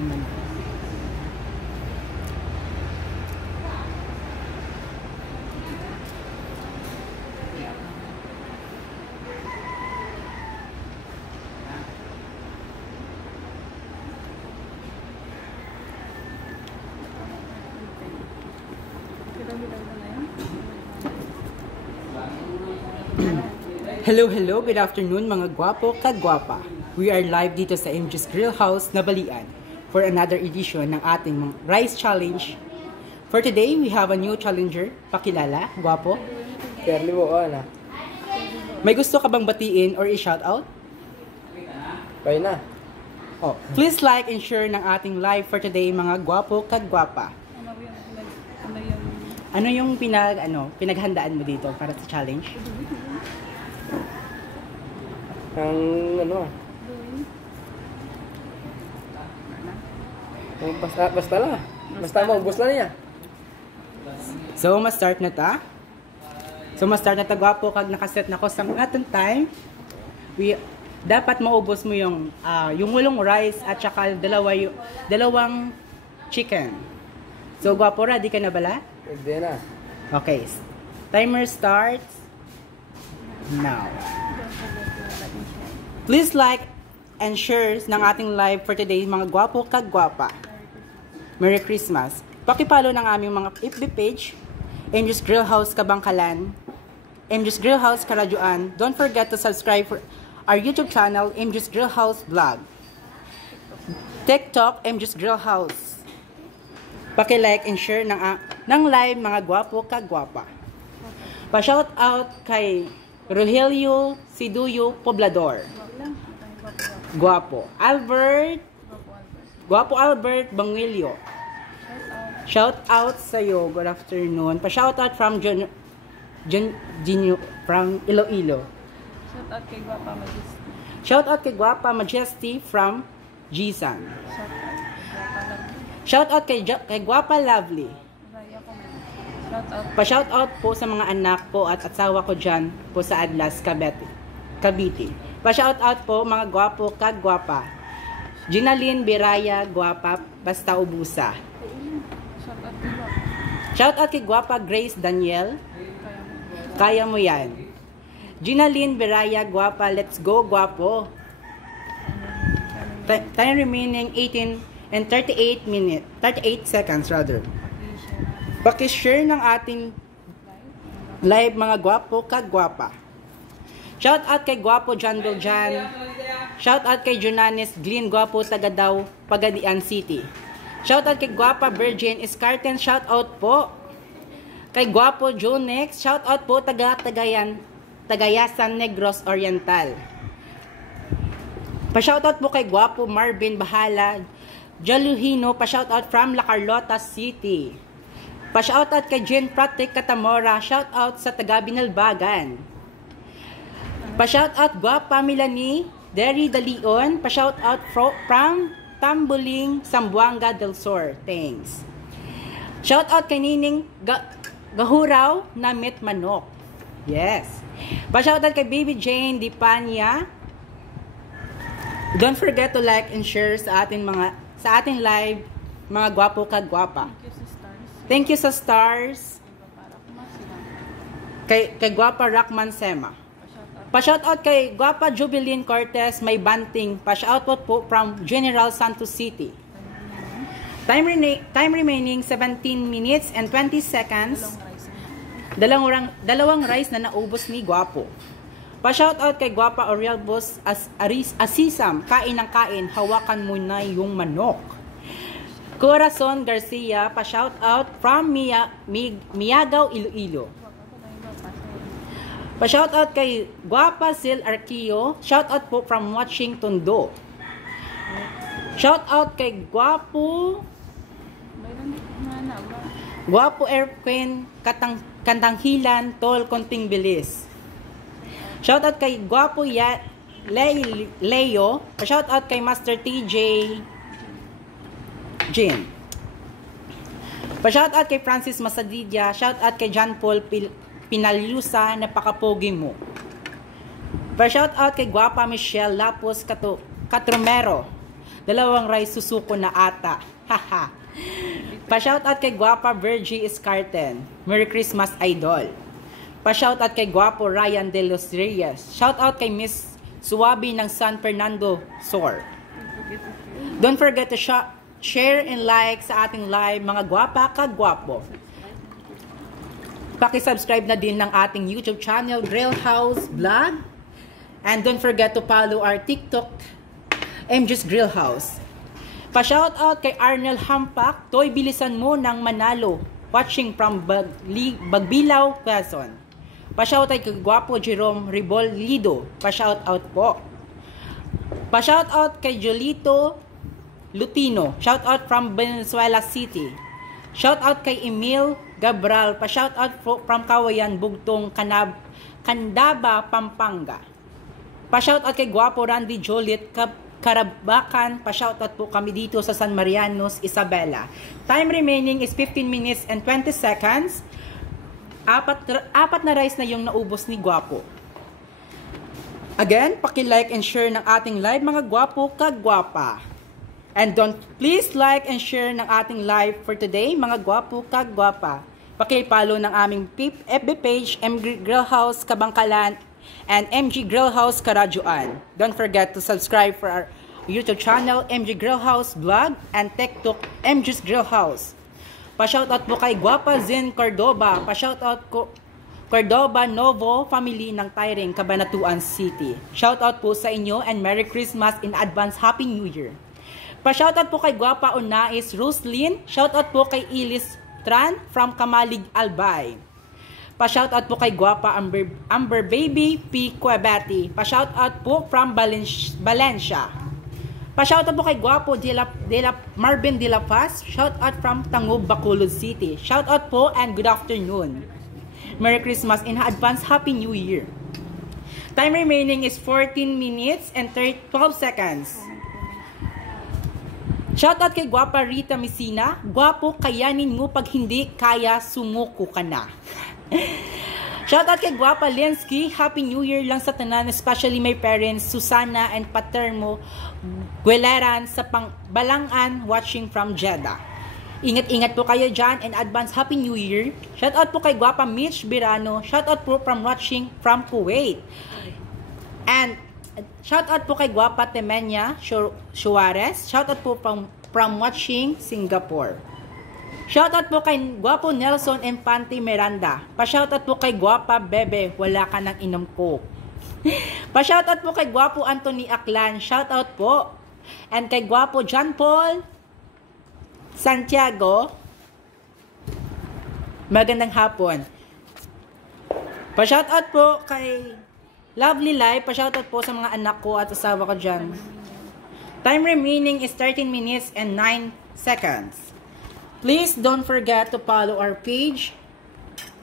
Hello, good afternoon mga gwapo kagwapa. We are live dito sa MJ's Grill House na Balian for another edition ng ating Rice Challenge. For today, we have a new challenger. Pakilala, gwapo. Perli mo, na. May gusto ka bang batiin or i-shout out? Kaya na. Oh, please like and share ng ating live for today mga gwapo kagwapa. Ano yung pinaghandaan mo dito para sa challenge? Basta lang. Basta maubos lang niya. So, ma-start na ta. Gwapo, kag nakaset na ko sa atong time. Dapat maubos mo yung ulong rice at saka dalawang chicken. So, gwapo, ready ka na bala? Hindi na. Okay. Timer starts now. Please like and share ng ating live for today mga gwapo kagwapa. Merry Christmas. Pakipollow ng aming mga FB page, MJ's Grill House Kabangkalan, MJ's Grill House Karadjuan. Don't forget to subscribe for our YouTube channel, MJ's Grill House Vlog. TikTok, MJ's Grill House. Paki-like and share ng live mga gwapo kagwapa. Pa-shout out kay Rogelio Siduyo Poblador. Gwapo Albert Bangwilio. Shout out sa iyo. Good afternoon. Pa-shout out from Jinyo from Iloilo. Shout out kay Gwapa Majesty from Jisan. Shout out kay Gwapa Lovely. Pa-shout out po sa mga anak ko at asawa ko dyan po sa Adlas, Cavite. Pa-shout out po mga gwapo kagwapa. Ginaline Biraya Gwapa basta ubusa. Shout out kay Gwapa Grace Daniel. Kaya mo yan. Ginaline Biraya Gwapa, let's go gwapo. Time remaining 18 and 38 seconds rather. Paki-share ng ating live mga gwapo kagwapa. Shout out kay Gwapo John Biljan. Shout out kay Jonanis Glyn Gwapo Tagadaw, Pagadian City. Shout out kay Gwapa Virgin Iscarten. Shout out po kay Gwapo Jonex. Shout out po Tagayasan Negros Oriental. Pa-shout out po kay Gwapo Marvin Bahala Jaluhino. Pa-shout out from La Carlota City. Pa-shout out kay Jean Pratik Katamora. Shout out sa taga Binalbagan. Pa-shout out Gwapa Milani Derry De Leon. Pa-shout out from Tambuling, Zamboanga del Sur. Thanks. Shout out kay Nining Gahuraw na Mit Manok. Yes. Pa-shout out kay Baby Jane Dipanya. Don't forget to like and share sa ating live mga gwapo kagwapa. Thank you sa stars. Kay Gwapa Rockman Sema. Pa-shout out kay Gwapa Jubilin Cortez May Banting. Pa-shout out po from General Santos City. Time remaining 17 minutes and 20 seconds. Dalawang rice na naubos ni Gwapo. Pa-shout out kay Gwapa Oriel Boss Asisam. Kain ng kain, hawakan mo na yung manok. Corazon Garcia, pa-shout out from Miagaw, Iloilo. Pa-shout out kay Gwapa Sil Arquio. Shout out po from Washington Do. Shout out kay Gwapo Air Queen Kantanghilan Tol Konting Bilis. Shout out kay Gwapo Leo. Pa-shout out kay Master TJ Jin. Pa-shout out kay Francis Masadidia. Shout out kay John Paul Pinalyusa, napakapogi mo. Pa-shout out kay Gwapa Michelle Lapos Katromero. Dalawang rice susuko na ata. Haha. Pa-shoutout kay Guapa Virgie Escarten. Merry Christmas, Idol. Pa-shoutout kay Guapo Ryan De Los Reyes. Shoutout kay Miss Suwabi ng San Fernando Sur. Don't forget to share and like sa ating live, mga guwapa kagwapo. Paki-subscribe na din ng ating YouTube channel, Grill House Vlog. And don't forget to follow our TikTok, MJ's Grill House. Pa-shoutout kay Arnel Hampak, Toy bilisan mo ng Manalo, watching from Bagbilao, Quezon. Pa-shoutout kay Guapo Jerome Ribolido, pa-shoutout po. Pa-shoutout kay Jolito Lutino, shoutout from Venezuela City. Shoutout kay Emil Gabral, pa-shoutout from Kawayan, Bugtong, Candaba, Pampanga. Pa-shoutout kay Guapo Randy Jolit, Karabakan, pa-shoutout po kami dito sa San Marianos, Isabela. Time remaining is 15 minutes and 20 seconds. Apat na rice na yung naubos ni Guapo. Again, paki-like and share ng ating live, mga guwapo kagwapa. And please like and share ng ating live for today, mga guwapo kagwapa. Paki-follow ng aming FB page, MG Grill House Kabangkalan and MG Grill House Karadjuan. Don't forget to subscribe for our YouTube channel, MG Grill House Vlog, and TikTok, MG's Grill House. Pa-shoutout po kay Guapa Zen Cordoba. Pa-shoutout ko Cordoba Novo family ng Tyring, Cabanatuan City. Shoutout po sa inyo and Merry Christmas in advance, Happy New Year. Pa-shoutout po kay Guapa Unais Roslyn. Shoutout po kay Ilis Tran from Kamalig Albay. Pa-shoutout po kay Guapa Amber Baby P. Cuebati. Pa-shoutout po from Valencia. Pa-shoutout po kay Guapo Marvin De La Paz. Shoutout from Tangub, Bacolod City. Shoutout po and good afternoon. Merry Christmas in advance, Happy New Year. Time remaining is 14 minutes and 12 seconds. Shoutout kay Guapa Rita Messina. Guapo, kayanin mo, pag hindi kaya, sumuko ka na. Shoutout kay Guapa Lensky. Happy New Year lang sa tanan, especially my parents, Susana and Patermo Gueleran sa Balangan, watching from Jeddah. Ingat-ingat po kayo dyan and advance Happy New Year. Shoutout po kay Guapa Mitch Birano. Shoutout po from watching from Kuwait. And shoutout po kay Guapa Temenia Suarez. Shoutout po from watching Singapore. Shoutout po kay Guapo Nelson Infante Miranda. Pa-shoutout po kay Guapa Bebe, wala ka nang inom ko. Pa-shoutout po kay Guapo Anthony Aklan. Shoutout po. And kay Guapo John Paul Santiago, magandang hapon. Pa-shoutout po kay Lovely Life. Pa-shoutout po sa mga anak ko at asawa ko dyan. Time remaining is 13 minutes and 9 seconds. Please don't forget to follow our page,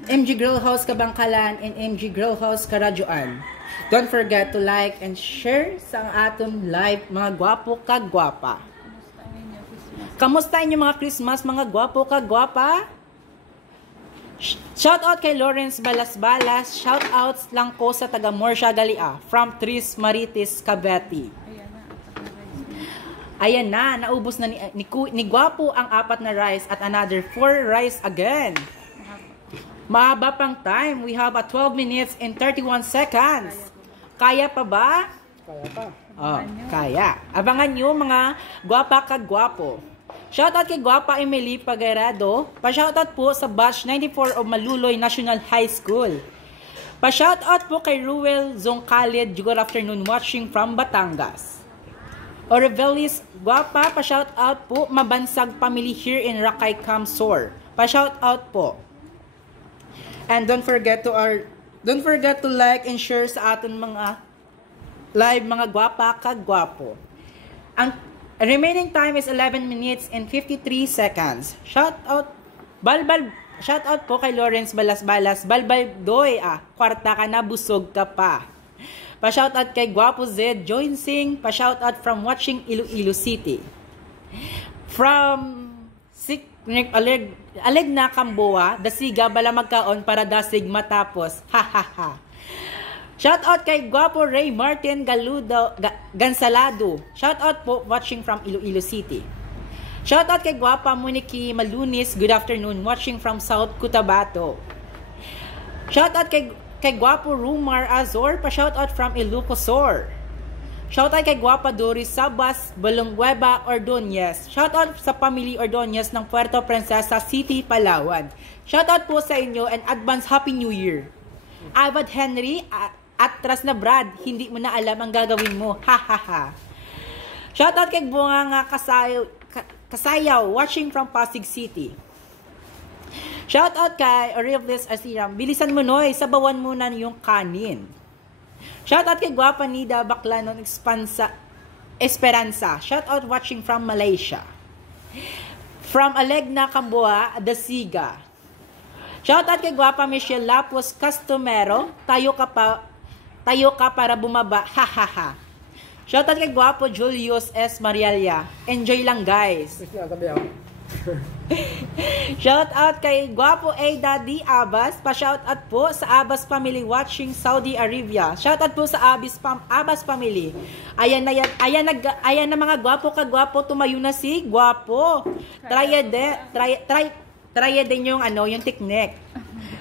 MG Grill House Kabangkalan and MG Grill House Karadjuan. Don't forget to like and share sa aton live, mga gwapo kagwapa. Kamusta inyo mga Christmas, mga gwapo kagwapa? Shoutout kay Lawrence Balas-Balas. Shoutouts lang ko sa taga Morsha Galia from Tris Marites, Cavite. Ayan na, naubos na ni Guapo ang 4 na rice at another 4 rice again. Mahaba pang time. We have 12 minutes and 31 seconds. Kaya pa ba? Kaya pa. Oh, kaya. Abangan nyo mga guwapa kagwapo. Shoutout kay Guapa Emily Pagarado. Pa-shoutout po sa batch 94 of Maluloy National High School. Pa-shoutout po kay Ruel Zongkalid. Good afternoon, watching from Batangas. Orevelis Guapa, pa-shoutout po. Mabansag family here in Rakay Kamsor. Pa-shoutout po. And don't forget to like and share sa aton mga live, mga guwapa kagwapo. Ang remaining time is 11 minutes and 53 seconds. Shoutout po kay Lawrence Balas-Balas. Balbal doy kwarta ka na, busog ka pa. Pa-shoutout kay Guapo Zed Joinsing. Pa-shoutout from watching Iloilo City. From Aleg na Kamboa, dasiga bala magkaon para dasig matapos. Ha ha ha. Shout out kay Guapo Ray Martin Gansalado. Shout out po watching from Iloilo City. Shout out kay Guapa Monique Malunis. Good afternoon, watching from South Cotabato. Shout out kay Guapo Rumar Azor. Pa-shout out from Ilocosor. Shout out kay Guapa Doris Sabas Balongueba Ordonez. Shout out sa family Ordonez ng Puerto Princesa City, Palawan. Shout out po sa inyo and advance Happy New Year. Avad Henry atras na Brad, hindi mo na alam ang gagawin mo. Ha ha ha. Shout out kay Bunganga Kasayaw watching from Pasig City. Shout out kay Orivlis Asiram. Bilisan mo noy, sabawan mo na yung kanin. Shout out kay Guapa Nida Baclanon Esperanza. Shout out watching from Malaysia. From Alegna Camboa, Dasiga. Shout out kay Guapa Michelle Lapos Castomero. Tayo ka para bumaba. Ha ha ha. Shout out kay Guapo Julius S. Marialia. Enjoy lang guys. Shout out kay Guapo A. Daddy Abbas. Pa-shout out po sa Abbas family watching Saudi Arabia. Shout out po sa Abbas family. Ayan na mga guwapo ka-guwapo. Tumayo na si Guapo. Try din yung yung technique.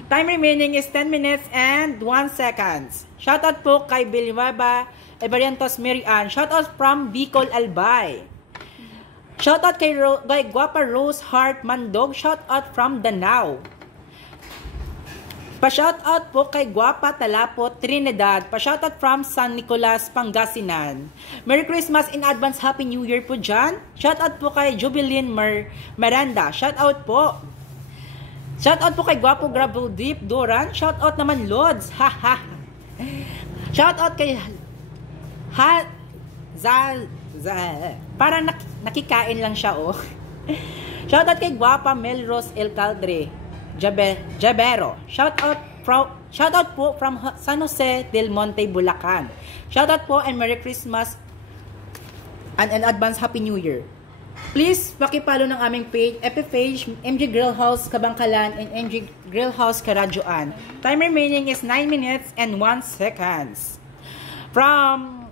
Time remaining is 10 minutes and 1 seconds. Shout out po kay Bilwaba Ebariantos Mirian. Shout out from Bicol Albay. Shout out kay Guapa Rose Heart Mandog. Shout out from Danao. Pa-shout out po kay Guapa Talapot Trinidad. Pa-shout out from San Nicolas, Pangasinan. Merry Christmas in advance, Happy New Year po dyan. Shout out po kay Jubilin Miranda. Shout out po. Shout out po kay Guapo Gravel Deep Duran. Shout out naman Lods. Ha ha. Shout out kay para nakikain lang siya oh. Shout out kay Guapa Melrose El Caldre Jabero. Shout out po from San Jose del Monte, Bulacan. Shout out po and Merry Christmas and an advance Happy New Year. Please pakipalo ng aming page, FB page, MG Grill House Kabangkalan and MG Grill House Karadyoan. Time remaining is 9 minutes and 1 seconds. From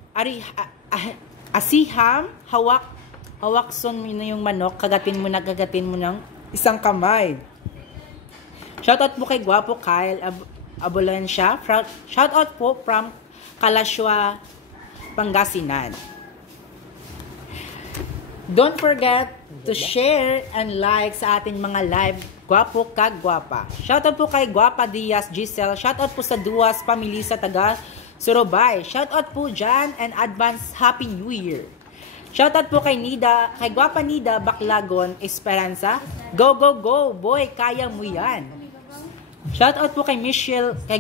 Asiham, hawakson mo na yung manok, kagatin mo ng isang kamay. Shoutout po kay Guapo Kyle Abulancia. Shoutout po from Kalaswa, Pangasinan. Don't forget to share and like sa ating mga live Guapo Kagwapa. Shoutout po kay Guapa Diaz Giselle. Shoutout po sa Duas Family sa taga Surubay. Shoutout po dyan and advance Happy New Year. Shoutout po kay Guapa Nida Baclagon Esperanza. Go, go, go, boy, kaya mo yan. Shoutout po kay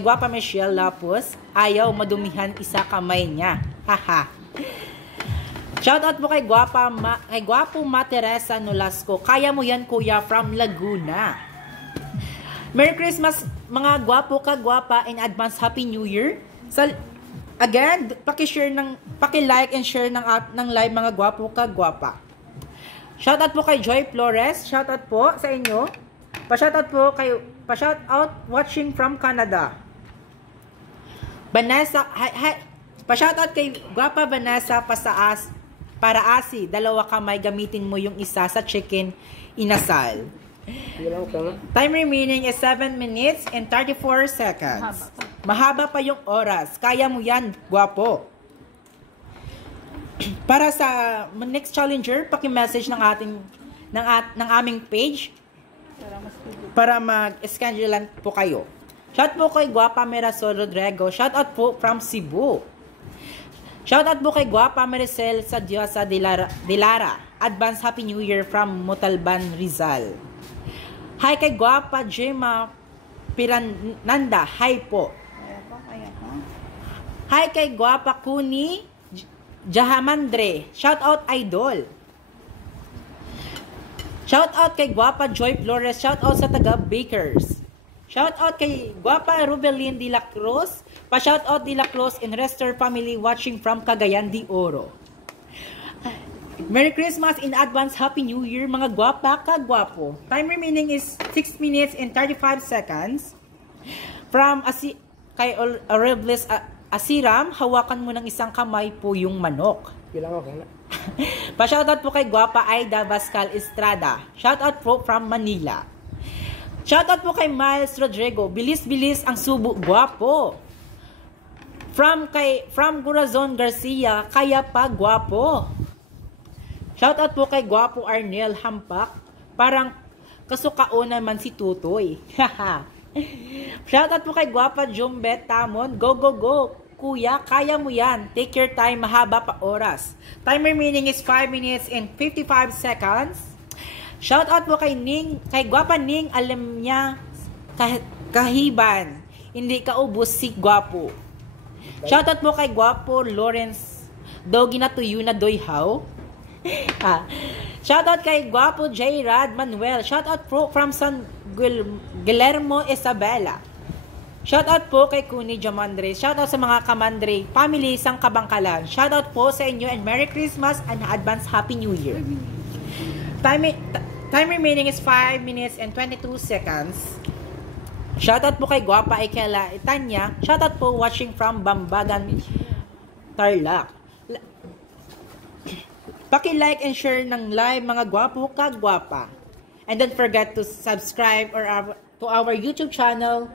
Guapa Michelle Lapos. Ayaw madumihan isa kamay niya. Haha. Shoutout po kay Guapo Teresa Nolasco. Kaya mo yan kuya from Laguna. Merry Christmas mga guwapo kagwapa in advance Happy New Year. Again, paki-like and share ng live mga guwapo kagwapa. Shoutout po kay Joy Flores. Shoutout po sa inyo. Pa-shoutout watching from Canada. Vanessa, pa-shoutout kay Guapa Vanessa para asi, 2 kamay gamitin mo yung isa sa chicken inasal. Time remaining is 7 minutes and 34 seconds. Mahaba pa yung oras. Kaya mo yan, guwapo. Para sa next challenger, paki-message ng aming page para mag-schedule lang po kayo. Shout po kay Guapa Mirasol Rodrigo. Shout out po from Cebu. Shout out po kay Guapa Maricel sa Diosa de Lara. Advance Happy New Year from Montalban, Rizal. Hi kay Guapa Gemma Pirananda. Hi po. Hi kay Guapa Kuni Jahamandre. Shout out idol. Shout out kay Guapa Joy Flores. Shout out sa taga Bakers. Shout out kay Guapa Rubelin de la Cruz. Pa-shout out de la Cruz and Rester family watching from Cagayan de Oro. Merry Christmas in advance, Happy New Year mga guwapa kagwapo. Time remaining is 6 minutes and 35 seconds. From kay Asiram, hawakan mo ng isang kamay po yung manok. Bilang ako na. Pa-shoutout po kay Guapa Aida Bascal Estrada. Shoutout po from Manila. Shoutout po kay Miles Rodrigo. Bilis-bilis ang subo, guwapo. From Corazon Garcia, kaya pa guwapo. Shoutout po kay Guwapo Arnel Hampak. Parang kasukao naman si Tutoy. Shoutout po kay Guapa Jumbet Tamon. Go, go, go. Kuya, kaya mo yan. Take your time, mahaba pa oras. Time remaining is 5 minutes and 55 seconds. Shoutout po kay Guapa Ning, alam niya, kahiban. Hindi kaubos si Guapo. Shoutout po kay Guapo Lawrence, Dogi na tuyo na doy how. Shoutout kay Guapo J. Rad Manuel. Shoutout po from San Guillermo Isabela. Shoutout po kay Kuni Jamandre. Shoutout sa mga Kamandre family sang Kabangkalan. Shoutout po sa inyo and Merry Christmas and advance Happy New Year. Time remaining is 5 minutes and 22 seconds. Shoutout po kay Guapa Ikela Itanya. Shoutout po watching from Bambagan, Tarlac. Paki-like and share ng live mga gwapo kagwapa. And don't forget to subscribe to our YouTube channel,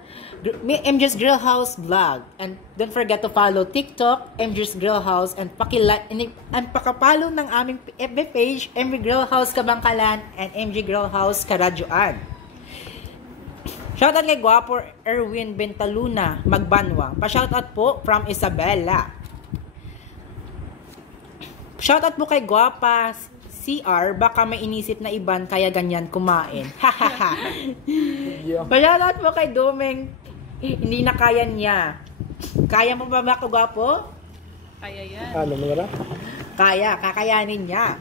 MJ's Grill House Vlog. And don't forget to follow TikTok, MJ's Grill House, and paki-like and pakapalo ng aming FB page, MJ Grill House Kabangkalan and MJ Grill House Karadyoan. Shoutout kay Guapo Erwin Bentaluna Magbanwa. Pa-shoutout po from Isabela. Shoutout po kay Guapa CR, baka may inisip na iban kaya ganyan kumain. Pa-shoutout po kay Domeng, hindi na kaya niya. Kaya mo ba ko Guapo? Kaya yan. Ano mo na? Kaya, kakayanin niya.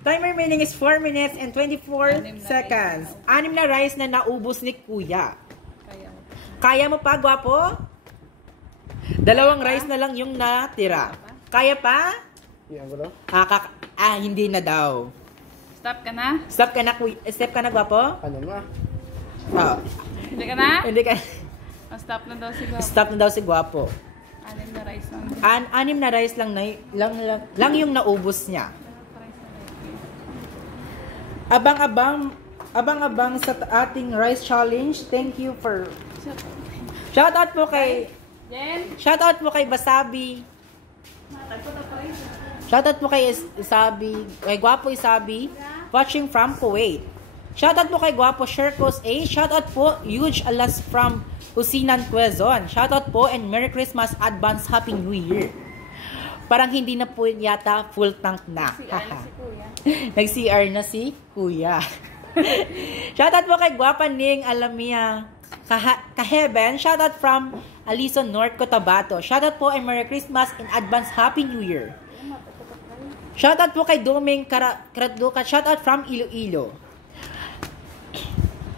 Time remaining is 4 minutes and 24 seconds. 6 na rice na naubos ni Kuya. Kaya mo pa, Guapo? 2 rice na lang yung natira. Kaya pa? Yan ko daw. Hindi na daw. Stop ka na? Stop ka na, Kuya. Step ka na, Guapo? Ano na? Oh. Hindi ka na? Hindi ka. Stop na daw si Guapo. Stop na daw si Guapo. 6 na rice lang. 6 na rice lang yung naubos niya. Abang-abang sa ating rice challenge. Thank you for... Shoutout po kay... Jen? Shoutout po kay Basabi. Shoutout po kay Isabi. Kay Guapo Isabi. Watching from Kuwait. Shoutout po kay Guapo Sherkos A. Shoutout po Huge Alas from Husinan, Quezon. Shoutout po and Merry Christmas, Advance Happy New Year. Parang hindi na po yata full tank na. Nag-CR na si Kuya. Shoutout po kay Guapa Ning Alamia Kaheben. Shoutout from Alison, North Cotabato. Shoutout po and Merry Christmas and Advance Happy New Year. Shoutout po kay Doming Karatluka. Shoutout from Iloilo.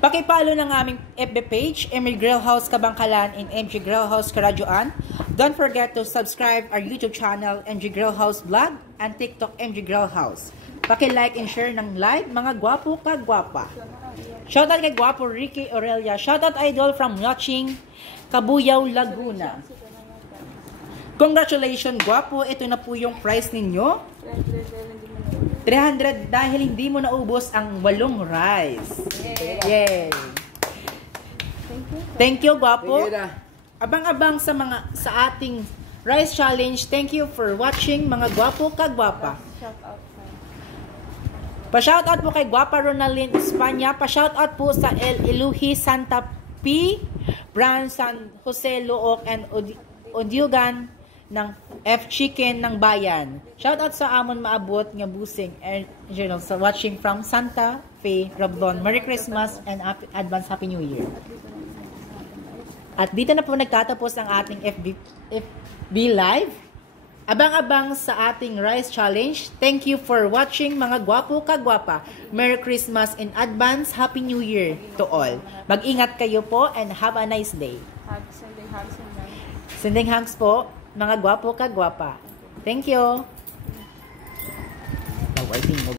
Pakipalo ng aming FB page, MJ Grill House Kabangkalan and MJ Grill House Karadyoan. Don't forget to subscribe our YouTube channel, MJ Grill House Vlog, and TikTok, MJ Grill House. Paki-like and share ng live, mga gwapo kagwapa. Shoutout kay Guapo Ricky Aurelia. Shoutout idol from watching Kabuyao, Laguna. Congratulations, Guapo. Ito na po yung prize ninyo. 300 dahil hindi mo naubos ang 8 rice. Yay! Thank you, Guapo. Abang-abang sa ating rice challenge. Thank you for watching, mga gwapo kagwapa. Pa-shoutout po kay Guapa Ronaldin Espanya. Pa-shoutout po sa El Iluhi Santa P, Brand San Jose Luok and Odiugan ng F Chicken ng Bayan. Shoutout sa amon maabot nga busing and journal sa watching from Santa Fe, Roblon. Merry Christmas and advance Happy New Year. At dito na po nagtatapos ang ating FB Live. Abang-abang sa ating rice challenge. Thank you for watching, mga gwapo kagwapa. Merry Christmas in advance. Happy New Year to all. Mag-ingat kayo po and have a nice day. Sending hugs po, mga gwapo kagwapa. Thank you.